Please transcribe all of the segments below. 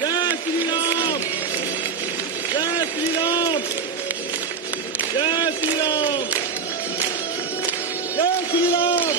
जय श्री राम, जय श्री राम, जय श्री राम, जय श्री राम।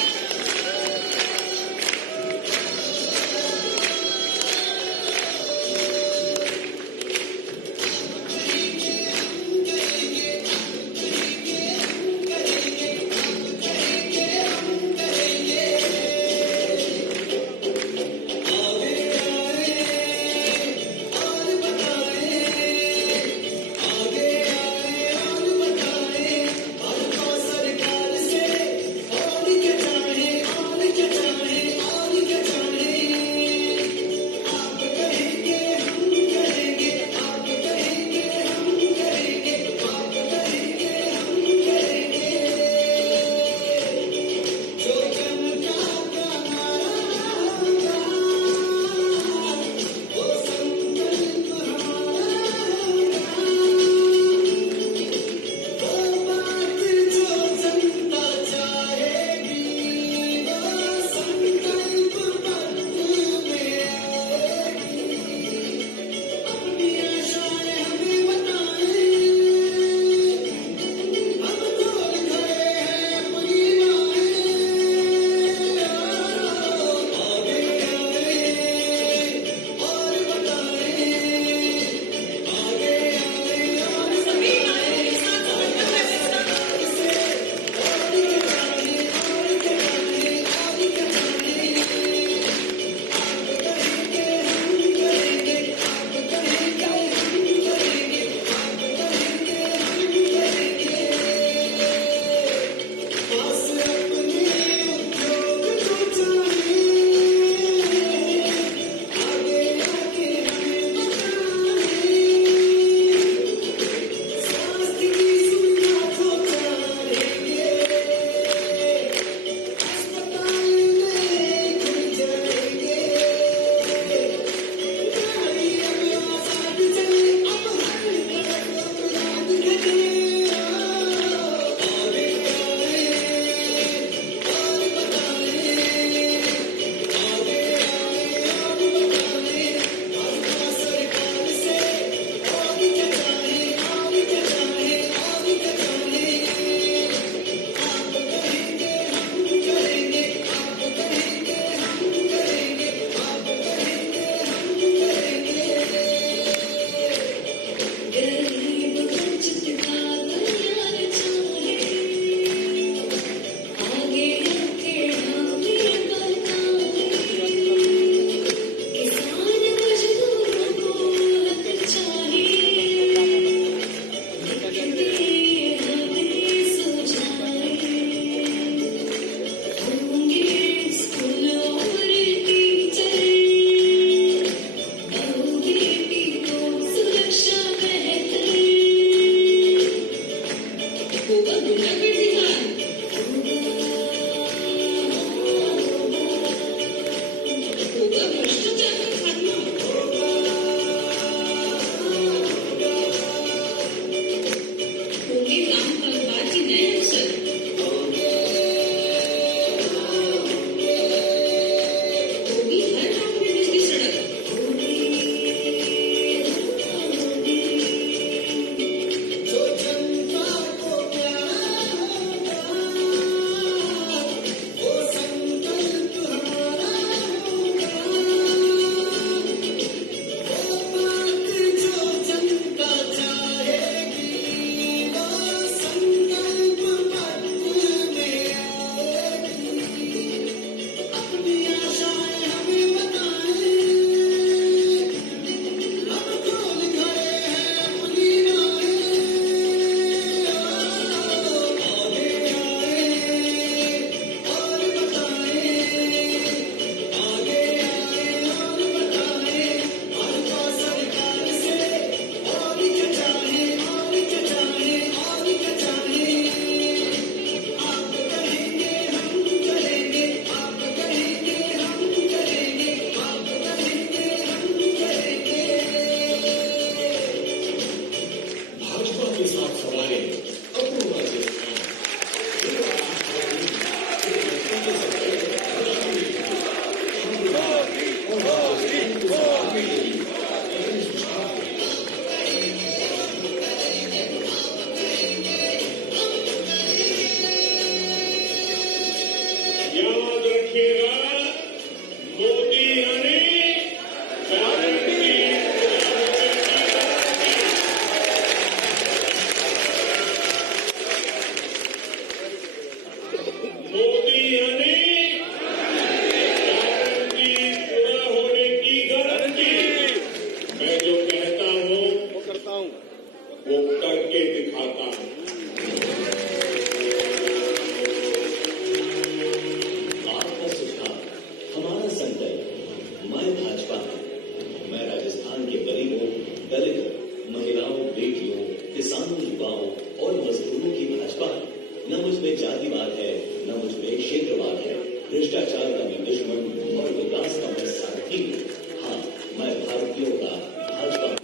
भ्रष्टाचार का मैं दुश्मन और विकास का मैं सारथी हूँ। हाँ, मैं भारतीयों का भाजपा हूँ।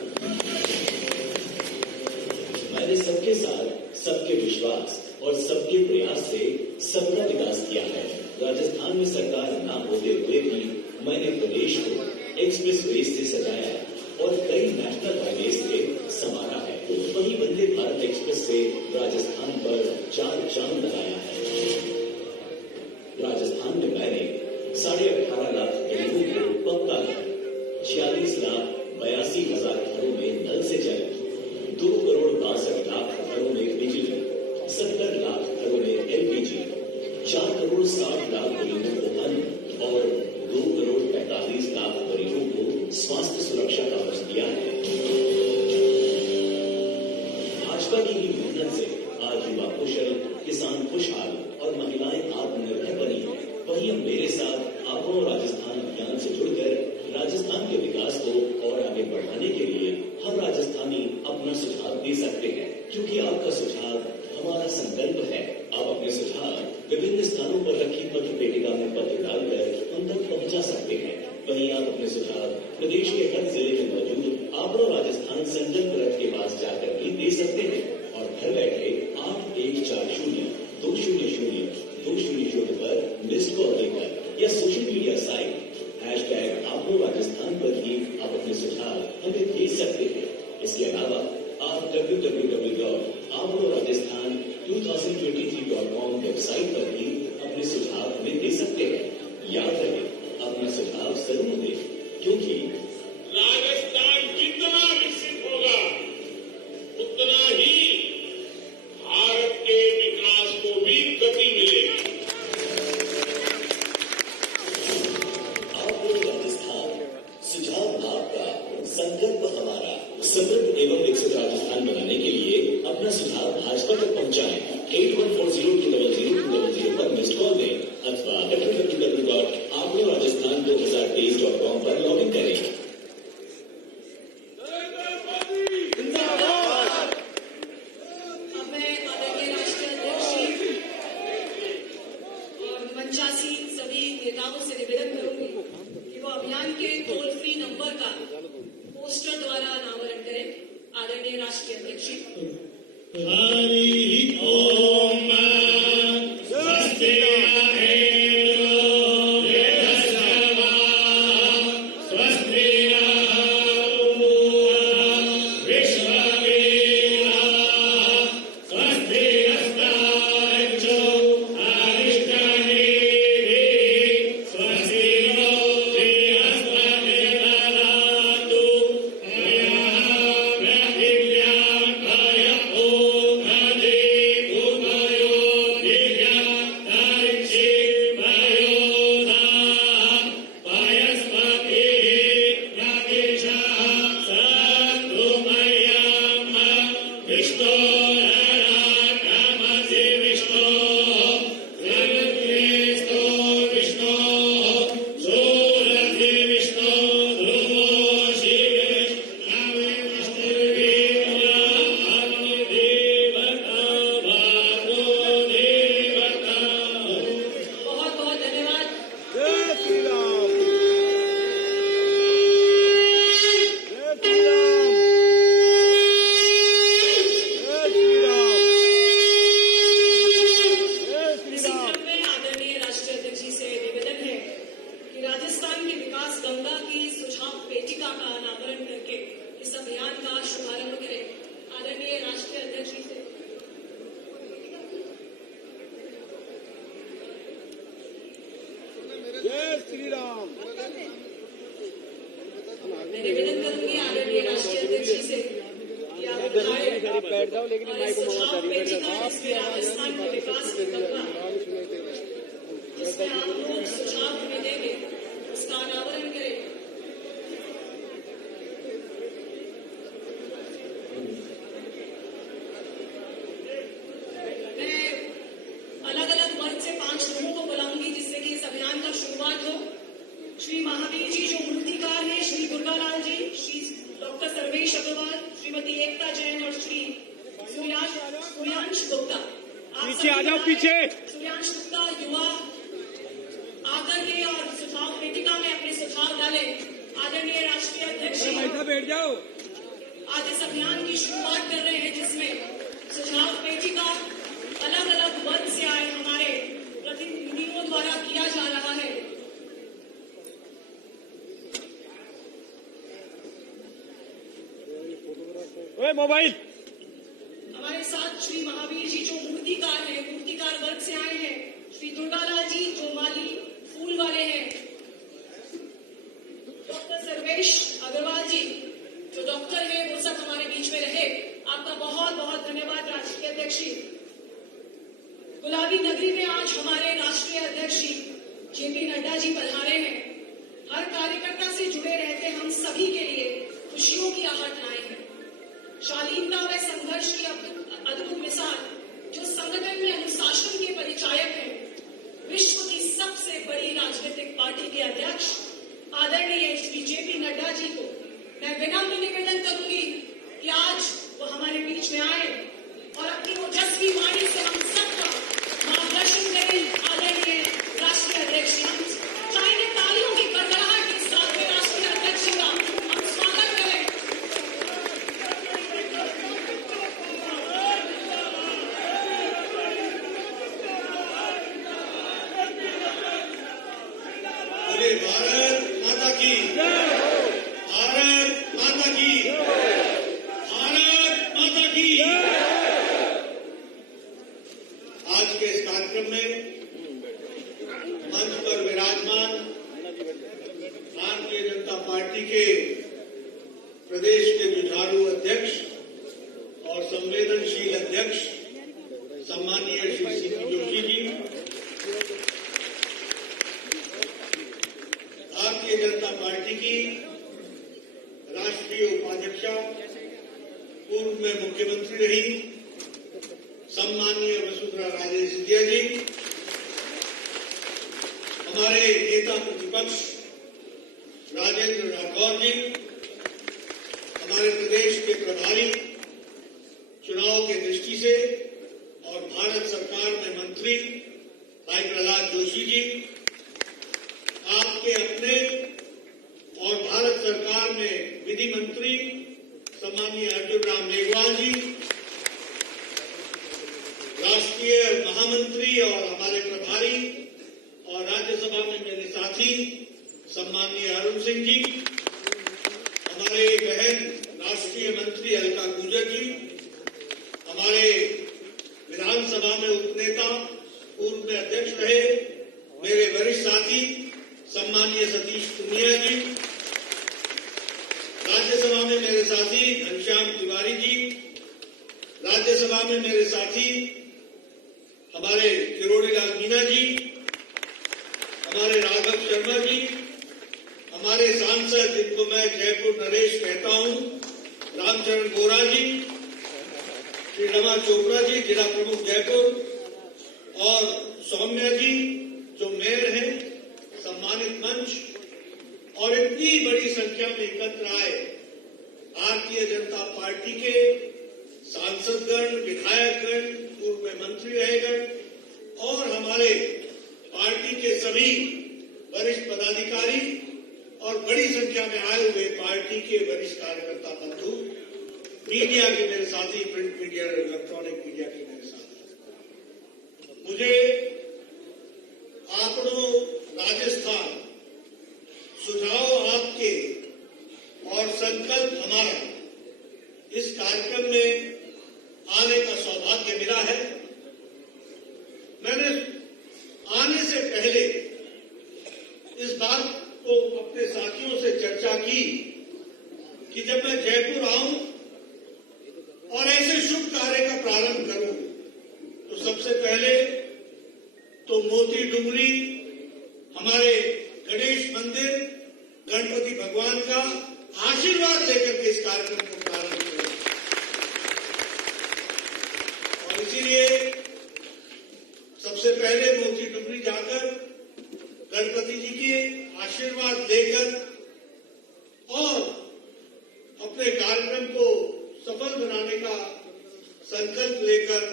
मैंने सबके साथ, सबके विश्वास और सबके प्रयास से सबका विकास किया है। राजस्थान में सरकार न होते हुए भी मैंने प्रदेश को एक्सप्रेस वे से सजाया और कई नेशनल हाईवे से संवारा है। वही वंदे भारत एक्सप्रेस से राजस्थान पर 4 चांद लगाया है। राजस्थान में मैंने 18.5 लाख गरीबों को पक्का घर, 46,82,000 घरों में नल से जल, 2,62,00,000 घरों में बिजली, 70 लाख घरों में एलपीजी, 4,60,00,000 गरीबों को अन्न और 2,45,00,000 गरीबों को स्वास्थ्य सुरक्षा कवच दिया है। भाजपा की ही मेहनत से आज युवा कुशल, किसान खुशहाल और महिलाएं आत्मनिर्भर बनी है। वहीं अब मेरे साथ आपको राजस्थान अभियान से जुड़कर राजस्थान के विकास को और आगे बढ़ाने के लिए हर राजस्थानी अपना सुझाव दे सकते हैं, क्योंकि आपका सुझाव हमारा संकल्प है। आप अपने सुझाव विभिन्न स्थानों पर रखी पत्र पेटिका में पत्र डालकर उन तक पहुंचा सकते हैं। वहीं आप अपने सुझाव प्रदेश के हर जिले में मौजूद आपको राजस्थान संकल्प रथ के पास जाकर भी दे सकते हैं और घर बैठे 8140-200-200 पर मिस्ड कॉल देकर या सोशल मीडिया साइट #आपको राजस्थान पर भी आप अपने सुझाव हमें भेज सकते हैं। इसके अलावा आप www.आपको-राजस्थान2023.com वेबसाइट पर भी अपने सुझाव हमें दे सकते हैं। याद रहे, अपना सुझाव जरूर दें, क्योंकि राजस्थान जितना विकसित होगा उतना ही भारत के विकास को भी गति मिलेगी। आपको राजस्थान, सुझाव आपका, संकल्प हमारा। समृद्ध एवं विकसित राजस्थान बनाने के लिए अपना सुझाव भाजपा तक पहुंचाएं। 8140200200 पर मिस्ड कॉल दें अथवा www.आपको-राजस्थान2023.com पर लॉग इन करें। मंचासी सभी नेताओं से निवेदन करूंगी कि वो अभियान के टोल फ्री नंबर का पोस्टर द्वारा अनावरण करें। आदरणीय राष्ट्रीय अध्यक्ष जी। हरि ओम स्वस्ति जय श्री राम। मैं निवेदन करूंगी आदरणीय राष्ट्रीय अध्यक्ष जी से कि आप बैठ जाओ, लेकिन माइक को सुझाव पेटिका जिसमें राजस्थान के विकास की गंगा जिसमें आप लोग सुझाव हमें देंगे उसका अनावरण करें। मैं अलग अलग वर्ग से 5 लोगों को बुलाऊंगी जिससे कि इस अभियान का शुरुआत हो। श्री महावीर जी जो मूर्तिकार है, श्री दुर्गालाल जी, श्री डॉक्टर सर्वेश अग्रवाल, श्रीमती एकता जैन और श्री सूर्यांश गुप्ता। पीछे आ जाओ, पीछे। सूर्यांश गुप्ता युवा आकर के और सुझाव पेटिका में अपने सुझाव डाले। आदरणीय राष्ट्रीय अध्यक्ष बैठ जाओ। आज इस अभियान की शुरुआत कर रहे हैं जिसमें सुझाव पेटिका अलग अलग वर्ग से आए हमारे प्रतिनिधियों द्वारा किया जा रहा है। मोबाइल। हमारे साथ श्री महावीर जी जो मूर्तिकार हैं, मूर्तिकार वर्ग से आए हैं। श्री दुर्गालाल जी जो माली फूल वाले हैं। डॉक्टर सर्वेश अग्रवाल जी जो डॉक्टर है, वो सब हमारे बीच में रहे। आपका बहुत बहुत धन्यवाद राष्ट्रीय अध्यक्ष जी। गुलाबी नगरी में आज हमारे राष्ट्रीय अध्यक्ष जेपी नड्डा जी पधारे हैं। हर कार्यकर्ता से जुड़े रहते हम सभी के लिए खुशियों की आहट लाए हैं। शालीनता व संघर्ष की अद्भुत मिसाल जो संगठन में अनुशासन के परिचायक हैं। विश्व की सबसे बड़ी राजनीतिक पार्टी के अध्यक्ष आदरणीय श्री जेपी नड्डा जी को मैं विनम्र निवेदन करूंगी कि आज वो हमारे बीच में आए और अपनी ओजस्वी वाणी से हम सबका मार्गदर्शन करें। आदरणीय राष्ट्रीय अध्यक्ष हम चाहेंगे तालियों की गड़गड़ाहट के साथ में राष्ट्रीय अध्यक्ष का हम स्वागत करें। भारत माता की, भारत माता की, भारत माता की। आज के इस कार्यक्रम में मंच पर विराजमान भारतीय जनता पार्टी के प्रदेश के जुझारू अध्यक्ष और संवेदनशील अध्यक्ष सम्मानीय श्री सीपी जोशी जी, भारतीय जनता पार्टी की राष्ट्रीय उपाध्यक्षा, पूर्व में मुख्यमंत्री रही सम्मानीय वसुंधरा राजे सिंधिया जी, हमारे नेता प्रतिपक्ष राजेंद्र राठौर जी, हमारे प्रदेश के प्रभारी चुनाव के दृष्टि से और भारत सरकार में मंत्री भाई प्रहलाद जोशी जी, आपके अपने और भारत सरकार में विधि मंत्री सम्मानीय अर्जुन राम मेघवाल जी, राष्ट्रीय महामंत्री और हमारे प्रभारी और राज्यसभा में मेरे साथी सम्मानीय अरुण सिंह जी, हमारे बहन राष्ट्रीय मंत्री अलका गुर्जर जी, हमारे विधानसभा में उपनेता पूर्व में अध्यक्ष रहे मेरे वरिष्ठ साथी सम्मानीय सतीश पूनिया जी, राज्यसभा में मेरे साथी घनश्याम तिवारी जी, राज्यसभा में मेरे साथी हमारे किरोड़ीलाल मीणा जी, हमारे राघव शर्मा जी, हमारे सांसद जिनको मैं जयपुर नरेश कहता हूं, रामचरण बोरा जी, श्री रमा चोपड़ा जी जिला प्रमुख जयपुर और सौम्या जी जो मेयर हैं, सम्मानित मंच और इतनी बड़ी संख्या में एकत्र आए भारतीय जनता पार्टी के सांसदगण, विधायकगण, पूर्व में मंत्री रहेगण और हमारे पार्टी के सभी वरिष्ठ पदाधिकारी और बड़ी संख्या में आए हुए पार्टी के वरिष्ठ कार्यकर्ता बंधु, मीडिया के मेरे साथी, प्रिंट मीडिया और इलेक्ट्रॉनिक मीडिया के मेरे साथी, मुझे आंकड़ों राजस्थान सुझाव आपके और संकल्प हमारा इस कार्यक्रम में आने का सौभाग्य मिला है। मैंने आने से पहले इस बात को अपने साथियों से चर्चा की कि जब मैं जयपुर आऊं और ऐसे शुभ कार्य का प्रारंभ करूं तो सबसे पहले तो मोती डुंगरी हमारे गणेश मंदिर गणपति भगवान का आशीर्वाद लेकर के इस कार्यक्रम को प्रारंभ करें और इसीलिए सबसे पहले मोती डुंगरी जाकर गणपति जी के आशीर्वाद लेकर और अपने कार्यक्रम को सफल बनाने का संकल्प लेकर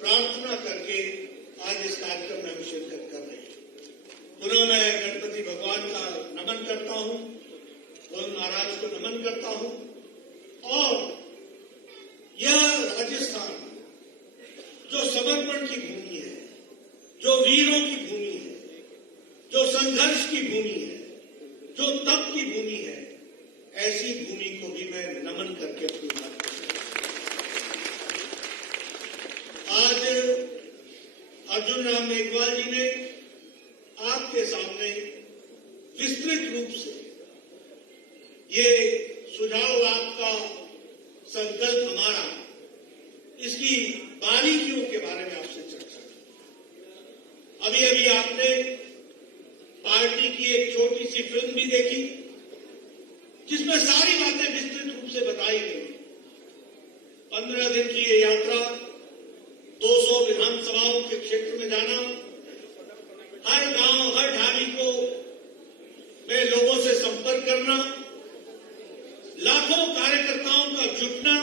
प्रार्थना करके आज इस कार्यक्रम में हम शिरकत कर रहे हैं। पुनः मैं गणपति भगवान का नमन करता हूं, गोविंद महाराज को नमन करता हूं। और यह राजस्थान जो समर्पण की भूमि है, जो वीरों की भूमि है, जो संघर्ष की भूमि है, जो तप की भूमि है, ऐसी भूमि को भी मैं नमन करके अपनी बात करता हूं। आज अर्जुन राम मेघवाल जी ने आपके सामने विस्तृत रूप से ये सुझाव, आपका संकल्प, हमारा, इसकी बारीकियों के बारे में आपसे चर्चा की। अभी अभी आपने पार्टी की एक छोटी सी फिल्म भी देखी जिसमें सारी बातें विस्तृत रूप से बताई गई। 15 दिन की ये यात्रा, 200 विधानसभाओं के क्षेत्र में जाना, हर गांव, हर ढाणी को में लोगों से संपर्क करना, लाखों कार्यकर्ताओं का जुटना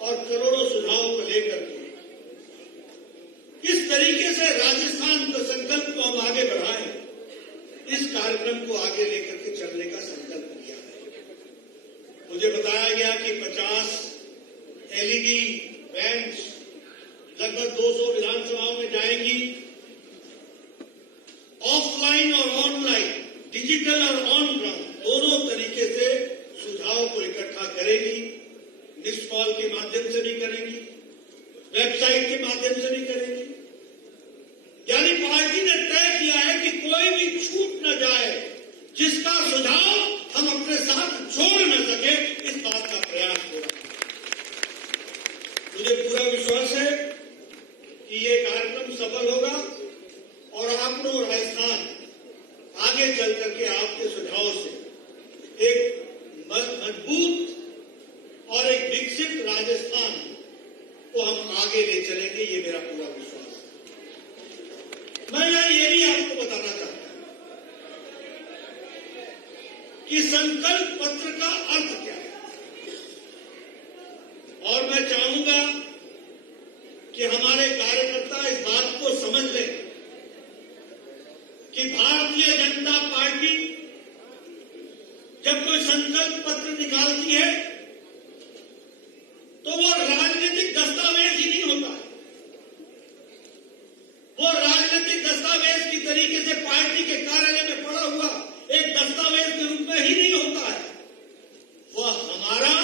और करोड़ों सुझावों को लेकर के किस तरीके से राजस्थान के संकल्प को हम आगे बढ़ाएं, इस कार्यक्रम को आगे लेकर के चलने का संकल्प किया है। मुझे बताया गया कि 50 LED वैन्स लगभग 200 विधानसभाओं में जाएंगी। ऑफलाइन और ऑनलाइन, डिजिटल और ऑन ग्राउंड, दोनों तरीके से सुझाव को इकट्ठा करेगी। मिस्ड कॉल के माध्यम से भी करेंगी, वेबसाइट के माध्यम से भी करेंगी। यानी पार्टी ने तय किया है कि कोई भी छूट न जाए, जिसका सुझाव हम अपने साथ छोड़ न सके, इस बात का प्रयास हो रहा है। मुझे पूरा विश्वास है कि ये कार्यक्रम सफल होगा और आपको राजस्थान आगे चल करके आपके सुझाव से एक मजबूत और एक विकसित राजस्थान को हम आगे ले चलेंगे, ये मेरा पूरा विश्वास है। मैं यहाँ ये भी आपको बताना चाहता हूं कि संकल्प पत्र का अर्थ क्या है, और मैं चाहूंगा कि हमारे कार्यकर्ता इस बात को समझ लें कि भारतीय जनता पार्टी जब कोई संकल्प पत्र निकालती है तो वो राजनीतिक दस्तावेज ही नहीं होता है। वो राजनीतिक दस्तावेज की तरीके से पार्टी के कार्यालय में पड़ा हुआ एक दस्तावेज के रूप में ही नहीं होता है। वह हमारा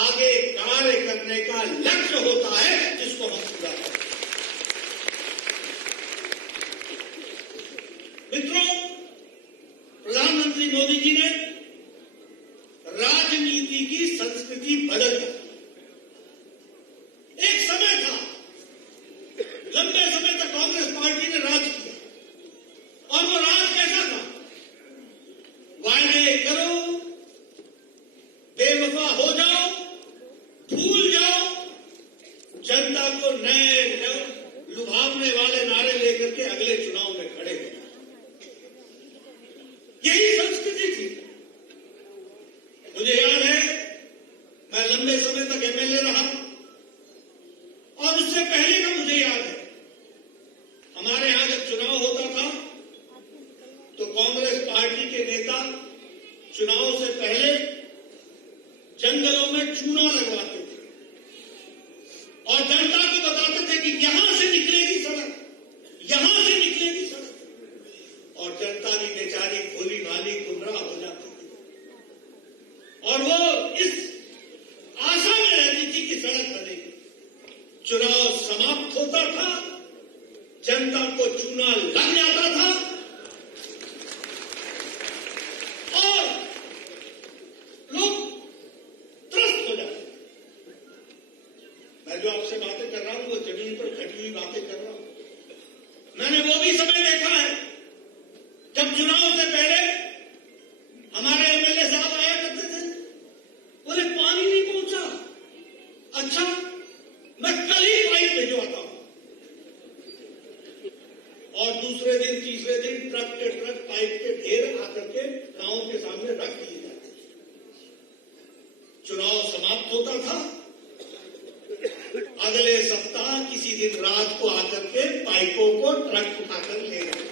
आगे कार्य करने का लक्ष्य होता है, जिसको हम पूरा करते हैं। मित्रों, प्रधानमंत्री मोदी जी ने राजनीति की संस्कृति बदल दी। एक समय था, लंबे समय तक कांग्रेस पार्टी ने राज किया, और वो राज कैसा था? वायदे करो, बेवफा हो जाओ, भूल जाओ, जनता को नए लुभावने वाले नारे लेकर के अगले चुनाव में खड़े हो। यही संस्कृति थी। मुझे याद है, मैं लंबे समय तक MLA रहा, और उससे पहले का मुझे याद है, हमारे यहां जब चुनाव होता था तो कांग्रेस पार्टी के नेता चुनाव से पहले जंगलों में चूना लगवाते थे और जनता को बताते थे कि यहां से निकलेगी सड़क, यहां से निकलेगी सड़क, और जनता भी बेचारी भोली भाली गुमराह हो जाती थी, और वो इस आशा में रहती थी कि सड़क बनेगी। चुनाव समाप्त होता था, जनता को चूना लग जाता था, और लोग त्रस्त हो जाते। मैं जो आपसे बातें कर रहा हूं वो जमीन पर खड़ी हुई बातें कर रहा हूं। मैंने वो भी समय देखा है जब चुनाव से पहले हमारे MLA साहब आया करते थे, बोले पानी नहीं पहुंचा, अच्छा मैं कल ही पाइप भिजवाता हूं, और दूसरे दिन तीसरे दिन ट्रक के ट्रक पाइप के ढेर आकर के गांव के सामने रख दिए जाते थे। चुनाव समाप्त होता था, अगले सप्ताह किसी दिन रात को आकर के पाइपों को ट्रक उठाकर ले गए।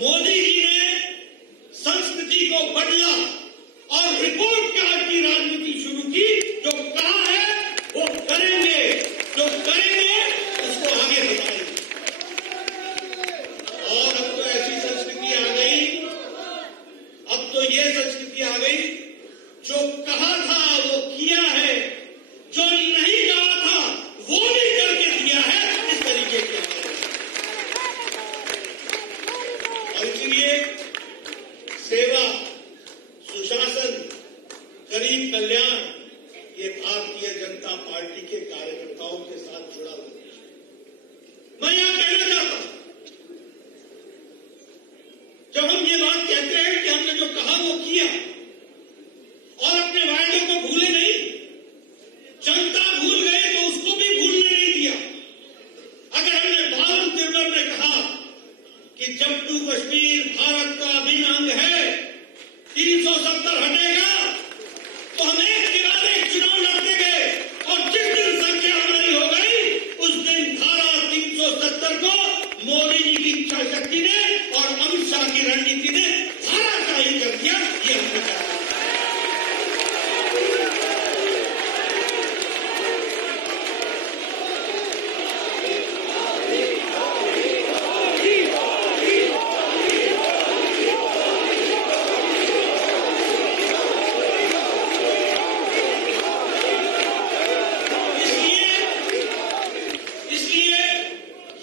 मोदी जी ने संस्कृति को बदला और रिपोर्ट कार्ड की राजनीति शुरू की। जो कहा है वो करेंगे, जो करेंगे उसको आगे बढ़ाएंगे। और अब तो ऐसी संस्कृति आ गई, अब तो ये संस्कृति आ गई, जो कहा था वो किया है, जो नहीं कहा था वो भी करके दिया है। इस तरीके के और इसलिए सेवा, सुशासन, गरीब कल्याण ये भारतीय जनता पार्टी के कार्यकर्ताओं के साथ जुड़ा हुआ है। मैं यहां कहना चाहता हूं, जब हम ये बात कहते हैं कि हमने जो कहा वो किया और अपने वायदों को भूले नहीं, जनता भूल गए तो उसको भी भूलने नहीं दिया। अगर हमने बाल तिरकर ने कहा कि जम्मू कश्मीर भारत का अभिन्न अंग है, 370 हटेगा, तो हम एक चुनाव लड़ते गए और जिस दिन संख्या हमारी हो गई उस दिन धारा 370 को मोदी जी की इच्छा शक्ति ने और अमित शाह की रणनीति ने धाराशाही कर दिया। ये हमने कहा।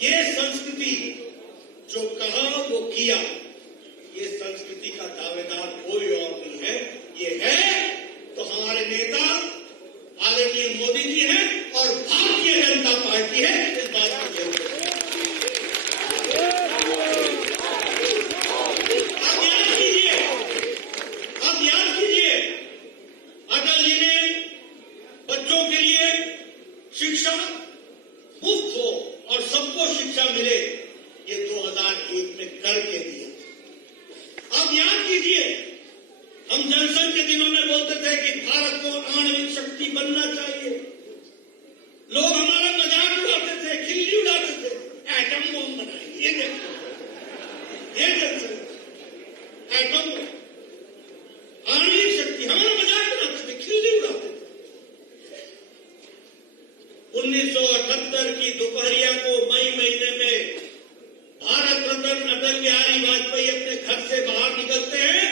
ये संस्कृति जो कहा वो किया, ये संस्कृति का दावेदार कोई और नहीं है। ये है तो हमारे नेता आदरणीय मोदी जी हैं और भारतीय जनता पार्टी है। इस बात को जरूर आप याद कीजिए, अटल जी ने बच्चों के लिए शिक्षा मुफ्त हो और सबको शिक्षा मिले, ये 2001 में करके दिया। अब याद कीजिए, हम जनसंघ के दिनों में बोलते थे कि भारत को आणविक शक्ति बनना चाहिए। लोग हमारा मजाक उड़ाते थे, खिल्ली उड़ाते थे, एटम बम बनाएंगे। ये देखो, ये जनसंघ एटम बम, आणविक शक्ति, हमारा मजाक उड़ाते थे, खिल्ली उड़ाते थे। 1978 की दोपहरिया को मई महीने में भारत रत्न अटल बिहारी वाजपेयी अपने घर से बाहर निकलते हैं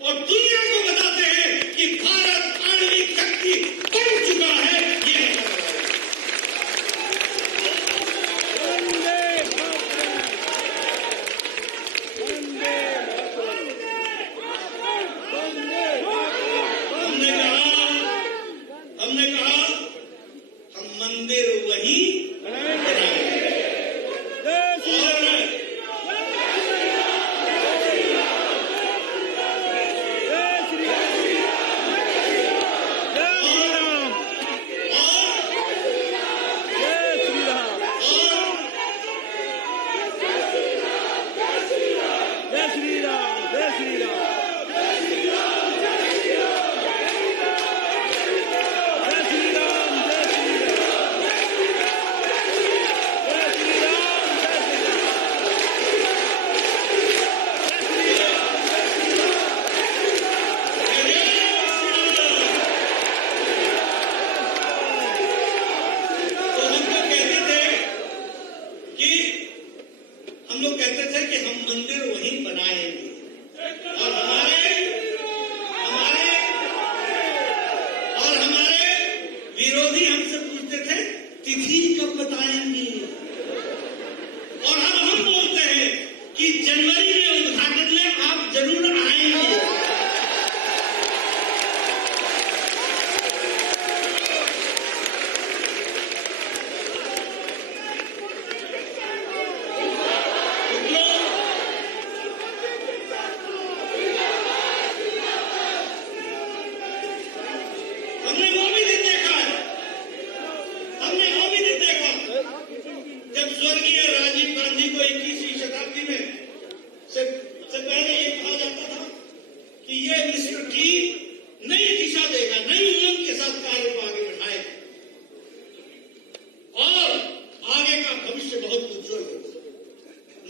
और दुनिया को बताते हैं कि भारत आणविक शक्ति बन चुका है। ये हमने कहा हम मंदिर वहीं बनाएंगे। विरोधी हमसे पूछते थे तिथि कब बताएंगे, और अब हम बोलते हैं कि जनवरी में उद्घाटन में आप जरूर आएंगे। हमने वो भी दिन देखा है, हमने वो भी दिन देखा जब स्वर्गीय राजीव गांधी को 21वीं शताब्दी में से पहले ये कहा जाता था कि ये मिस्र की नई दिशा देगा, नई उमंग के साथ कार्य को आगे बढ़ाएगा और आगे का भविष्य बहुत उज्जवल होगा।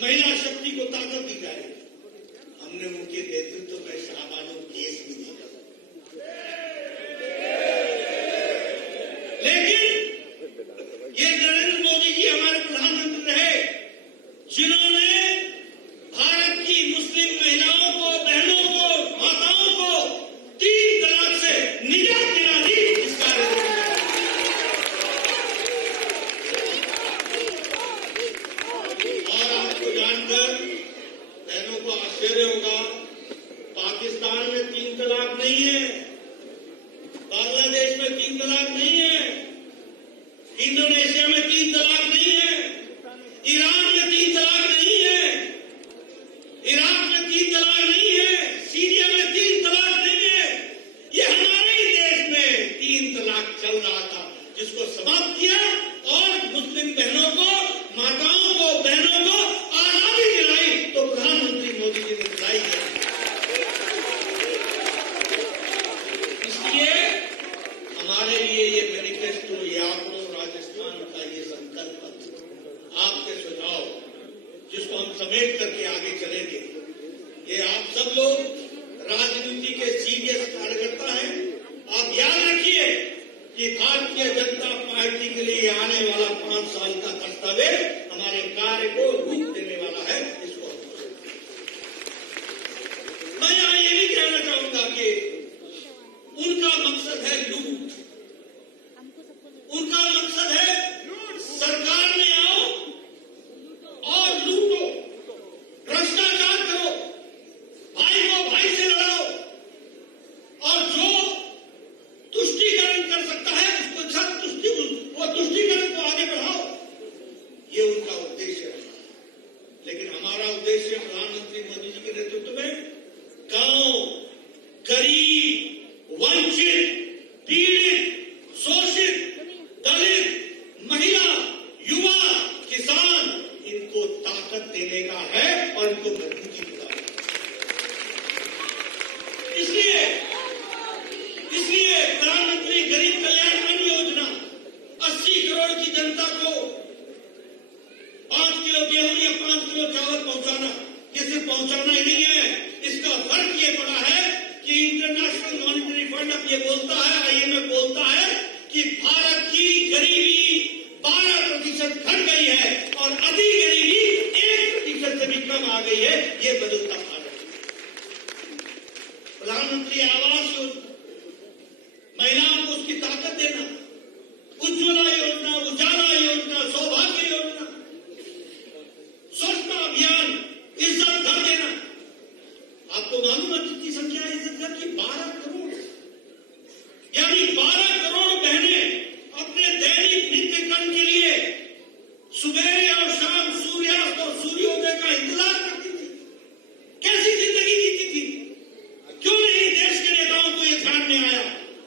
महिला शक्ति को ताकत दी जाएगी, आश्चर्य होगा, पाकिस्तान में 3 तलाक नहीं है, बांग्लादेश में 3 तलाक नहीं है, इंडोनेशिया में 3 तलाक नहीं है, ईरान में 3 तलाक नहीं है, इराक में 3 तलाक नहीं है, सीरिया में 3 तलाक नहीं है। ये हमारे ही देश में 3 तलाक चल रहा था, जिसको समाप्त किया और मुस्लिम बहनों को, माताओं को, बहनों को आजादी दिलाई तो प्रधानमंत्री मोदी जी ने दिलाई है। इसलिए हमारे लिए ये मैनिफेस्टो, ये आंकड़ों, राजस्थान का ये संकल्प पत्र, आपके सुझाव, जिसको हम समेट करके आगे चलेंगे, ये आप सब लोग राजनीति के सीरियस कार्यकर्ता हैं। आप याद रखिए कि भारतीय जनता पार्टी के लिए आने वाला 5 साल का दस्तावेज हमारे कार्य को रूप देने वाला है। इसको मैं यहां ये नहीं कहना चाहूंगा कि उनका मकसद है लूट, उनका मकसद है सरकार में आओ और लूटो, भ्रष्टाचार करो, भाई को भाई से लड़ाओ और जो तुष्टीकरण कर सकता है उसको तुष्टीकरण को आगे बढ़ाओ। ये उनका उद्देश्य है। लेकिन हमारा उद्देश्य प्रधानमंत्री मोदी जी के नेतृत्व में गांव, गरीब, वंचित, पीड़ित, शोषित, दलित, महिला, युवा, किसान, इनको ताकत देने का है और इनको मजबूती देना है। इसलिए प्रधानमंत्री गरीब कल्याण अन्न योजना 80 करोड़ की जनता को 5 किलो गेहूं या 5 किलो चावल पहुंचाना, ये सिर्फ पहुंचाना ही नहीं है, इसका फर्क ये पड़ा है कि इंटरनेशनल मॉनिटरी फंड अब ये बोलता है, IMF बोलता है कि भारत की गरीबी 12% घट गई है और अति गरीबी 1% से भी कम आ गई है। ये बदलता भारत। प्रधानमंत्री आवास योजना, महिलाओं को उसकी ताकत देना, उज्ज्वला योजना, उजाला योजना, सौभाग्य योजना, स्वच्छता अभियान, इज्जत घर देना। आपको मालूम है कितनी संख्या है इज्जत घर की? 12 करोड़। यानी 12 करोड़ बहनें अपने दैनिक नित्य कर्म के लिए सुबह और शाम सूर्यास्त और सूर्योदय का इंतजार करती थी। कैसी जिंदगी जीती थी? क्यों नहीं देश के नेताओं को यह ध्यान में आया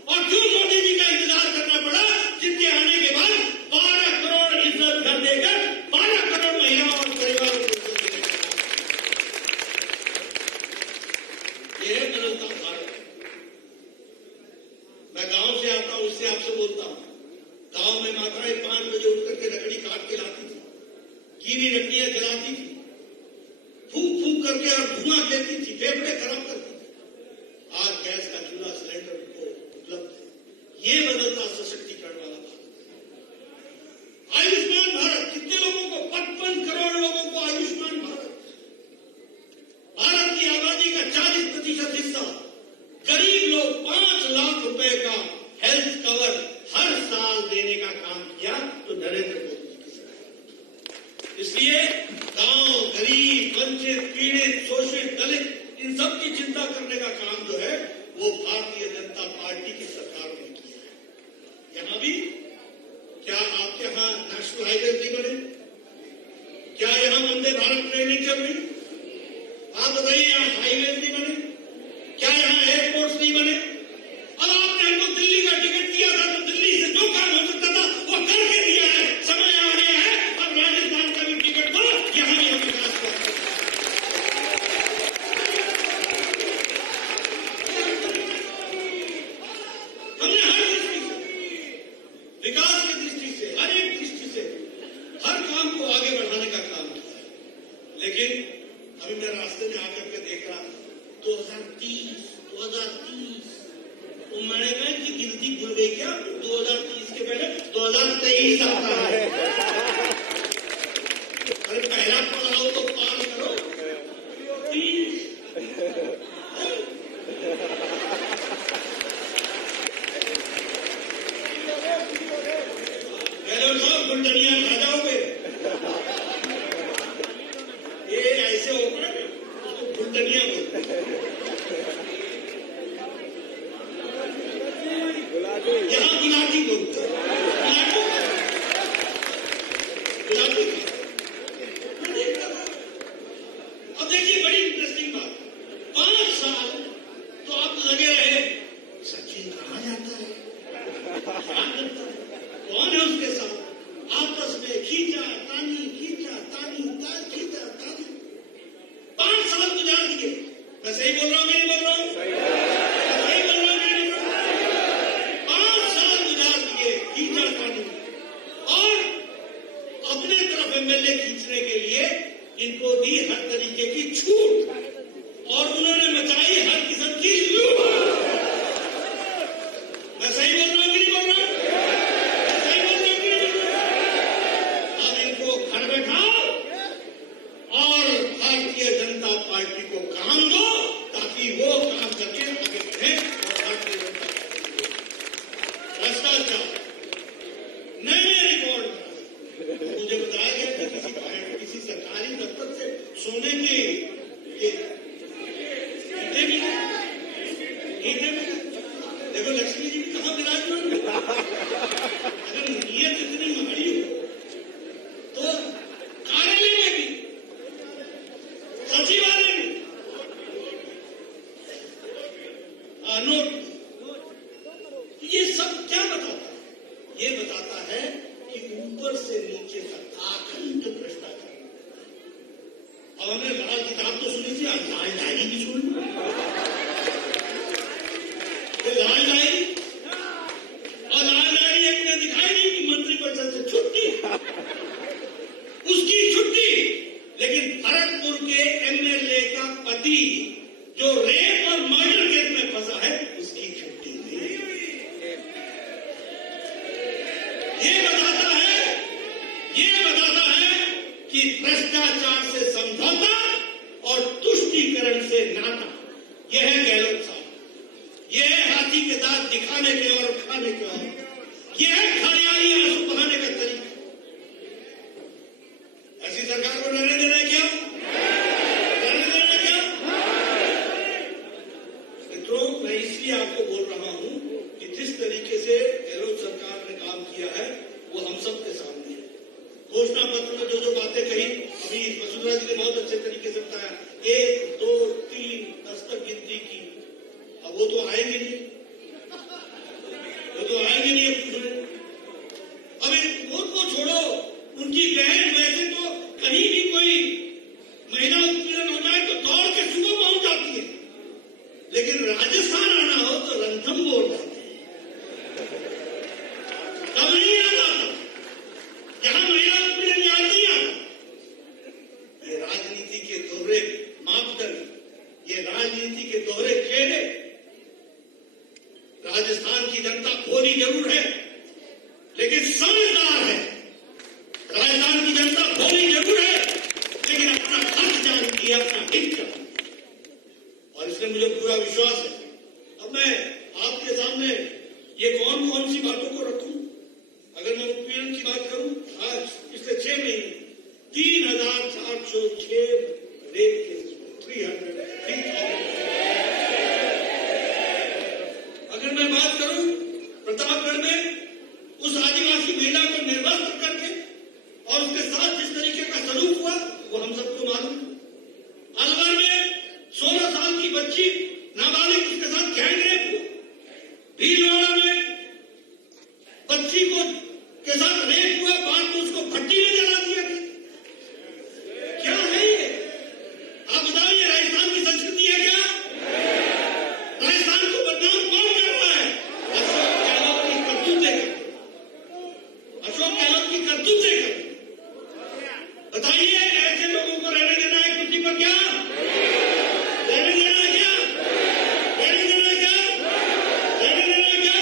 और क्यों मोदी जी का इंतजार करना पड़ा, जिनके आने के बाद 12 करोड़ इज्जत घर देकर 12 करोड़ महिलाओं और परिवारों को इज्जत देने का यह बदलता भारत। मैं गांव से आता हूं, इससे आपसे बोलता हूं। गांव में माताएं 5 बजे उठ करके लकड़ी काट के लाती थी, कीली लकड़ियां जलाती थी, फूक फूक करके और धुआं देती थी, फेफड़े खराब करती थी। आज गैस का चूल्हा, सिलेंडर उपलब्ध है। ये बदलता सशक्तिकरण वाला भारत। आयुष्मान भारत, कितने लोगों को? 55 करोड़ लोगों को आयुष्मान भारत। भारत की आबादी का 40% हिस्सा गरीब लोग 5 लाख रुपए का हेल्थ कवर हर साल देने का काम किया तो नरेंद्र मोदी जी की सरकार। इसलिए गांव, गरीब, वंचित, पीड़ित, शोषित, दलित, इन सब की चिंता करने का काम जो है वो भारतीय जनता पार्टी की सरकार ने किया है। यहां भी क्या आपके यहां नेशनल हाईवे नहीं बने? क्या यहां वंदे भारत ट्रेन नहीं चल रही? आप बताइए, यहां हाईवे नहीं बने? क्या यहां एयरपोर्ट नहीं बने? अब आपने हमको दिल्ली का टिकट दिया था तो दिल्ली से जो काम हो सकता था वो करके दिया है। समय आ गया है अब राजस्थान का भी टिकट दो, यहां भी हम विकास करते हैं। हमने हर दृष्टि से, विकास की दृष्टि से, हर एक दृष्टि से हर काम को आगे बढ़ाने का काम किया है। लेकिन अभी मैं रास्ते में आकर के देख रहा 2030 मैंने कहा कि गिनती भूल गई क्या? 2030 के पहले 2023 आता है। अरे पहला पड़ाव तो पार करो। 30 पहले साहब गुलटनिया खा जाओगे। ये ऐसे होगा फुलटनिया बोलते हैं। यहाँ गुलाटी बोलते हैं। गुलाटी अब देखिए बड़ी इंटरेस्टिंग बात, 5 साल तो आप लगे रहे, सचिन कहाँ जाता है, कौन है उसके साथ, आपस में खींचा तानी 5 साल गुजार दिए। मैं सही बोल रहा हूँ नहीं बोल रहा हूँ? सही बोल रहा हूँ नहीं बोल रहा हूँ? 5 साल गुजार दिए खींचा तानी, और अपने तरफ एमएलए खींचने के लिए इनको दी हर तरीके की छूट, और उन्होंने मचाई हर किस्म की लूट। मैं सही बोल रहा हूँ कि नहीं बोल रहा हूँ? सही बोल रहा हूँ कि नहीं बोल रहा हूँ? अब इनको घर बैठाओ और भारतीय जनता पार्टी को काम दो, ताकि वो काम करके आगे बढ़े। भारतीय जनता पार्टी भ्रष्टाचार नए रिकॉर्ड, मुझे बताया गया कि किसी सरकारी दफ्तर से सोने के देखो लक्ष्मी जी कहाँ विराजमान है। अगर नीयत इतनी माड़ी हो तो कार्यालय में भी, सचिवालय में नोट, ये सब क्या बताता है? ये बताता है कि ऊपर से नीचे तक अखंड भ्रष्टाचार। और हमने लाल किताब तो सुनी थी, आज लाल डायरी भी सुन लो। लाल डायरी, और लाल डायरी एक ने दिखाई नहीं कि मंत्रिपरिषद से छुट्टी, उसकी छुट्टी, लेकिन भरतपुर के एमएलए का पति जो रेप और मर्डर केस में फंसा है, उसकी छुट्टी नहीं। ये बताता है कि भ्रष्टाचार से समझौता और तुष्टीकरण से नाता, यह है गहलोत साहब। यह है हाथी के दांत दिखाने के और खाने के, और यह है खड़ियाली आंसू बहाने का तरीका। ऐसी सरकार को रहने देना है क्या? रहने देना है क्या? मित्रों, मैं इसलिए आपको बोल रहा हूं कि जिस तरीके से गहलोत सरकार ने काम किया है वो हम सबके सामने है। घोषणा पत्र में जो बातें कही, अभी वसुंधरा जी ने बहुत अच्छे तरीके से बताया, 1, 2, 3 10 तक गिनती की। अब वो तो आएंगे नहीं, अब वो छोड़ो, उनकी बहन वैसे तो कहीं भी कोई महिला उत्पीड़न हो जाए तो दौड़ के सुबह पहुंच जाती है, लेकिन राजस्थान आना हो तो रणथंभौर जाते हैं। तब नहीं आता, जहां महिला उत्पीड़न याद नहीं आता। ये राजनीति के दोहरे मापदंड, ये राजनीति के दोहरे खेल। राजस्थान की जनता भोली जरूर है, लेकिन समझदार है। राजस्थान की जनता भोली जरूर है, लेकिन अपना हक जानती है, अपना हित जानती है, और इसलिए मुझे पूरा विश्वास है। अब मैं आपके सामने ये कौन कौन सी बातों को रखूं? अगर मैं उत्पीड़न की बात करूं, आज पिछले 6 महीने 3406 रेप केस, 300। अगर मैं बात करूं प्रतापगढ़ में उस आदिवासी महिला को निर्वस्त्र करके और उसके साथ जिस तरीके का सलूक हुआ, वो हम सबको मालूम। अलवर में 16 साल की बच्ची नाबालिग, उसके साथ गैंग रेप हुआ। भीलवाड़ा में बच्ची को के साथ रेप हुआ, बाद में उसको भट्टी में जला दिया गया। क्या है ये? आप बताइए, राजस्थान की संस्कृति है क्या? राजस्थान को बदनाम कौन कर रहा है? अशोक गहलोत की करतूतें कर, अशोक गहलोत की करतूतें कर। बताइए, ऐसे लोगों को रहने देना है कुर्सी पर क्या? रहने देना है क्या? रहने देना है क्या? रहने देना है क्या?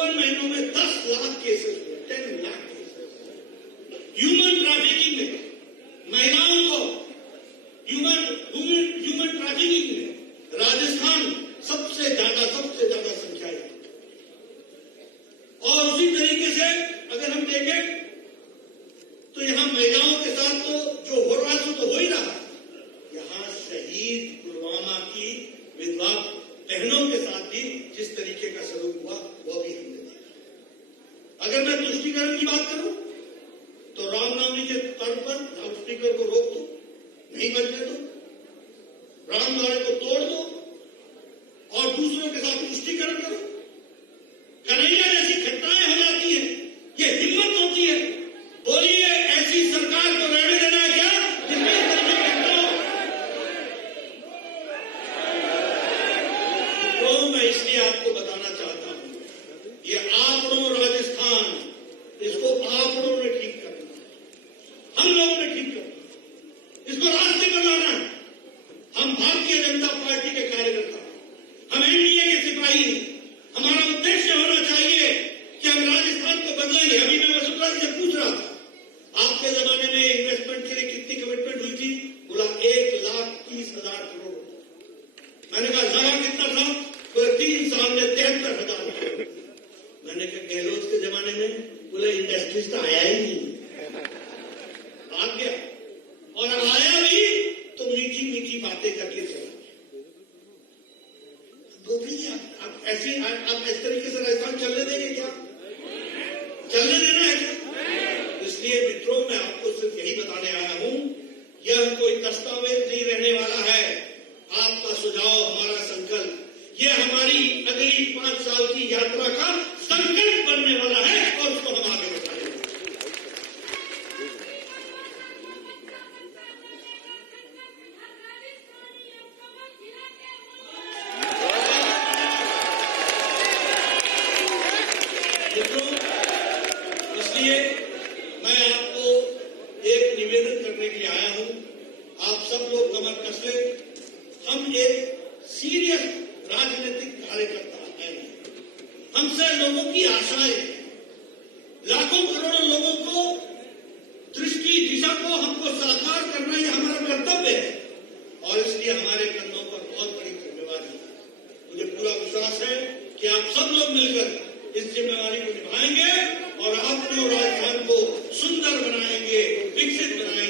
54 महीनों में 10 लाख केसेस हुए, 10 लाख केसेस। ह्यूमन ट्रैफिकिंग में महिलाओं को ह्यूमन ट्रैफिकिंग में राजस्थान सबसे ज्यादा संख्या है। और उसी तरीके से अगर हम देखें तो यहां महिलाओं के साथ तो जो हो रहा है तो हो ही रहा। यहां शहीद पुलवामा की विधवा बहनों के साथ भी जिस तरीके का सलूक हुआ वो भी हमने देखा। अगर मैं तुष्टीकरण की बात करूं तो रामनवमी के पर्व पर लाउड स्पीकर को रोक दो, नहीं बजने दो, रामद्वारे को तोड़ दो और दूसरों के साथ तुष्टीकरण करो। कन्हैया जैसी घटनाएं हो जाती है, ये हिम्मत होती है। बोलिए ऐसी सरकार को रहने देना है क्या जिसमें इस तरह की घटना हो? तो मैं इसलिए आपको बताना चाहता हूं, ये आंकड़ों राजस्थान, इसको आंकड़ों में ठीक करना है, हम लोगों ने ठीक करना है, इसको रास्ते पर लाना है। हम भारतीय जनता पार्टी के कार्यकर्ता, हम एनडीए के सिपाही हैं। हमारा उद्देश्य होना चाहिए कि हम राजस्थान को बदलेंगे। अभी मैं वसुंधरा जी से पूछ रहा था, आपके जमाने में इन्वेस्टमेंट के लिए कितनी कमिटमेंट हुई थी? बोला 1,30,000 करोड़। मैंने कहा जमा कितना था? बोले 3 साल में 73,000 करोड़। मैंने कहा गहलोत के जमाने में? बोले इंडस्ट्रीज तो आया ही नहीं, भाग गया, और आया भी तो मीठी मीठी बातें करके चला। आप इस तरीके से राजस्थान चलने देंगे क्या? चलने देना है क्या? इसलिए मित्रों मैं आपको सिर्फ यही बताने आया हूं, यह कोई दस्तावेज नहीं रहने वाला है। आपका सुझाव, हमारा संकल्प, यह हमारी अगली 5 साल की यात्रा का संकल्प बनने वाला है और उसको हम आगे बढ़ाएंगे। इसलिए मैं आपको एक निवेदन करने के लिए आया हूं, आप सब लोग कमर कस लें। हम एक सीरियस राजनीतिक कार्यकर्ता हैं, हमसे लोगों की आशाएं, लाखों करोड़ों लोगों को दृष्टि दिशा को हमको साकार करना ये हमारा कर्तव्य है और इसलिए हमारे कंधों पर बहुत बड़ी जिम्मेवारी है। मुझे पूरा विश्वास है कि आप सब लोग मिलकर इस जिम्मेवारी को निभाएंगे और अपने राजस्थान को सुंदर बनाएंगे, विकसित बनाएंगे।